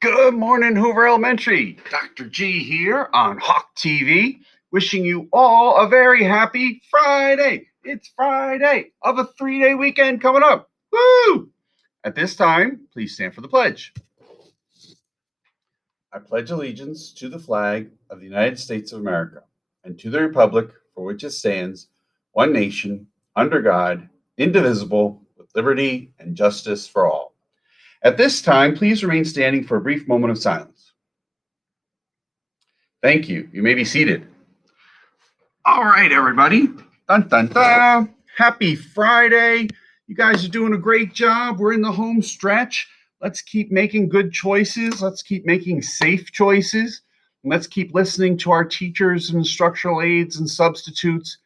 Good morning, Hoover Elementary. Dr. G here on Hawk TV, wishing you all a very happy Friday. It's Friday of a 3-day weekend coming up. Woo! At this time, please stand for the pledge. I pledge allegiance to the flag of the United States of America and to the republic for which it stands, one nation, under God, indivisible, with liberty and justice for all. At this time, please remain standing for a brief moment of silence. Thank you. You may be seated. All right, everybody. Dun, dun, dun. Happy Friday. You guys are doing a great job. We're in the home stretch. Let's keep making good choices. Let's keep making safe choices. And let's keep listening to our teachers and instructional aides and substitutes.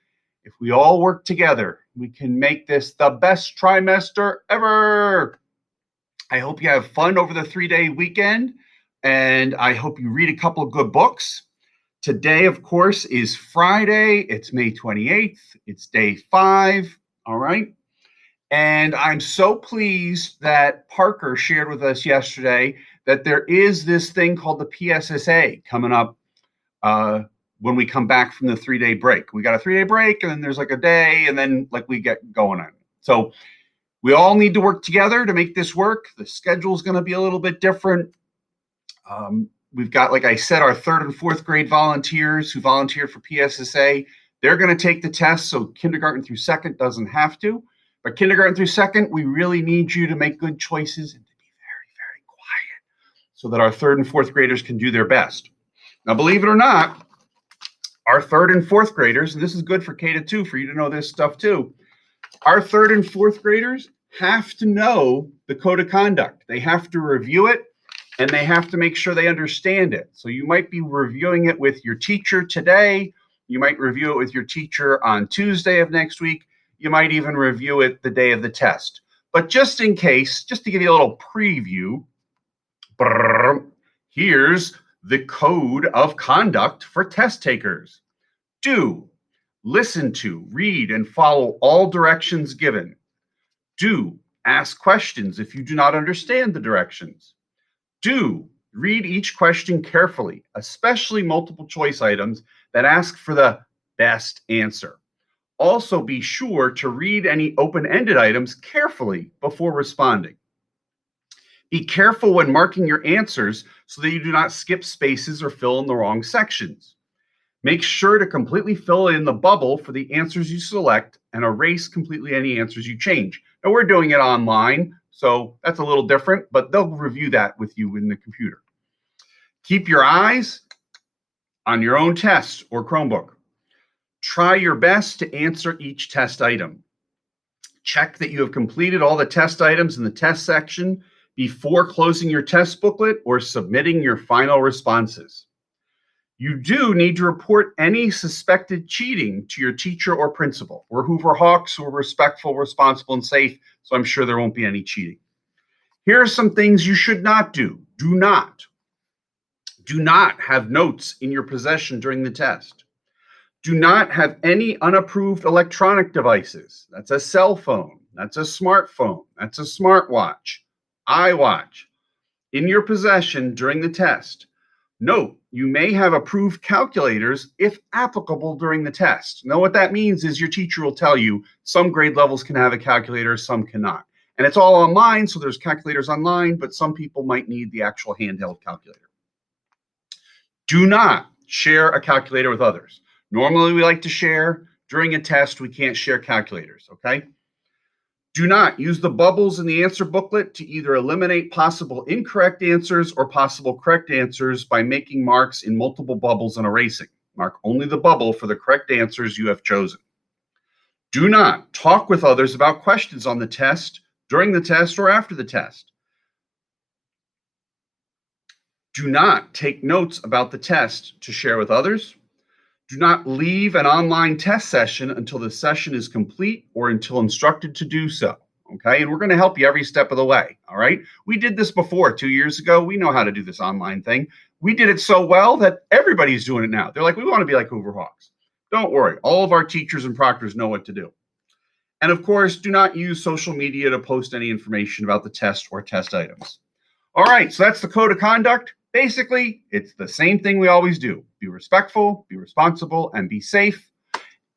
If we all work together, we can make this the best trimester ever. I hope you have fun over the 3-day weekend, and I hope you read a couple of good books. Today, of course, is Friday. It's May 28th. It's day 5, all right? And I'm so pleased that Parker shared with us yesterday that there is this thing called the PSSA coming up when we come back from the 3-day break. We got a 3-day break, and then there's like a day, and then like we get going on. So we all need to work together to make this work. The schedule is going to be a little bit different. We've got, like I said, our 3rd and 4th grade volunteers who volunteered for PSSA. They're going to take the test, so kindergarten through 2nd doesn't have to. But kindergarten through 2nd, we really need you to make good choices and to be very, very quiet so that our 3rd and 4th graders can do their best. Now, believe it or not, our 3rd and 4th graders, and this is good for K-2 for you to know this stuff too, our 3rd and 4th graders have to know the code of conduct. They have to review it, and they have to make sure they understand it. So you might be reviewing it with your teacher today. You might review it with your teacher on Tuesday of next week. You might even review it the day of the test. But just in case, just to give you a little preview, here's the code of conduct for test takers. Do, listen to, read, and follow all directions given. Do, ask questions if you do not understand the directions. Do, read each question carefully, especially multiple choice items that ask for the best answer. Also, be sure to read any open-ended items carefully before responding. Be careful when marking your answers so that you do not skip spaces or fill in the wrong sections. Make sure to completely fill in the bubble for the answers you select and erase completely any answers you change. Now, we're doing it online, so that's a little different, but they'll review that with you in the computer. Keep your eyes on your own test or Chromebook. Try your best to answer each test item. Check that you have completed all the test items in the test section before closing your test booklet or submitting your final responses. You do need to report any suspected cheating to your teacher or principal. We're Hoover Hawks, we're respectful, responsible, and safe, so I'm sure there won't be any cheating. Here are some things you should not do. Do not have notes in your possession during the test. Do not have any unapproved electronic devices. That's a cell phone, that's a smartphone, that's a smartwatch, iWatch, in your possession during the test. Note, you may have approved calculators if applicable during the test. Now, what that means is your teacher will tell you some grade levels can have a calculator, some cannot. And it's all online, so there's calculators online, but some people might need the actual handheld calculator. Do not share a calculator with others. Normally, we like to share. During a test, we can't share calculators, okay? Do not use the bubbles in the answer booklet to either eliminate possible incorrect answers or possible correct answers by making marks in multiple bubbles and erasing. Mark only the bubble for the correct answers you have chosen. Do not talk with others about questions on the test, during the test, or after the test. Do not take notes about the test to share with others. Do not leave an online test session until the session is complete or until instructed to do so, okay? And we're going to help you every step of the way, all right? We did this before 2 years ago. We know how to do this online thing. We did it so well that everybody's doing it now. They're like, we want to be like Hoover Hawks. Don't worry. All of our teachers and proctors know what to do. And of course, do not use social media to post any information about the test or test items. All right, so that's the code of conduct. Basically, it's the same thing we always do. Be respectful, be responsible, and be safe.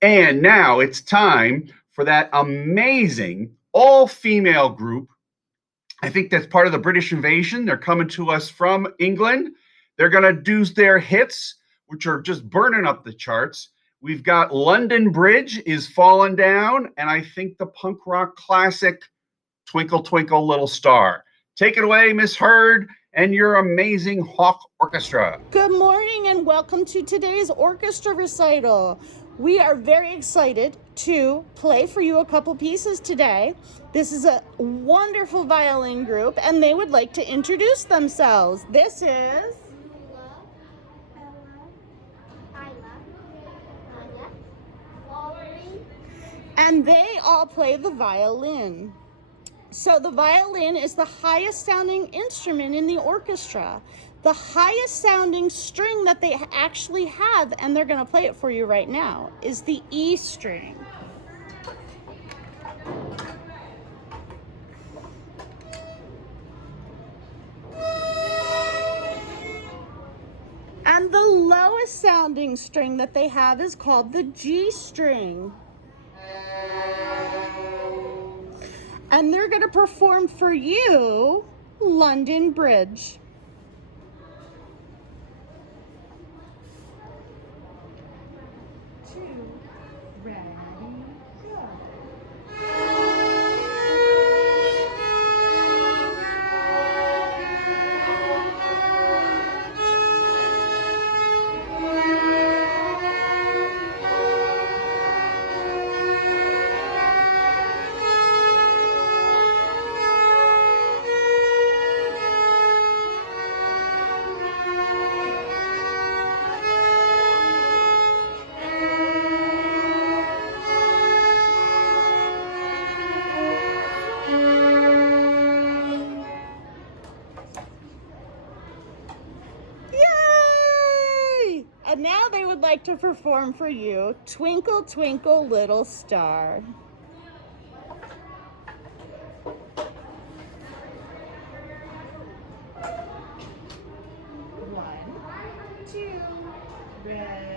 And now it's time for that amazing all-female group. I think that's part of the British invasion. They're coming to us from England. They're going to do their hits, which are just burning up the charts. We've got London Bridge is Falling Down, and I think the punk rock classic Twinkle Twinkle Little Star. Take it away, Miss Hurd, and your amazing Hawk Orchestra. Good morning and welcome to today's orchestra recital. We are very excited to play for you a couple pieces today. This is a wonderful violin group and they would like to introduce themselves. This is and they all play the violin. So the violin is the highest sounding instrument in the orchestra. The highest sounding string that they actually have, and they're going to play it for you right now, is the E string. And the lowest sounding string that they have is called the G string. And they're going to perform for you London Bridge. Ready, go. Yay! And now they would like to perform for you Twinkle Twinkle Little Star. One, two, ready.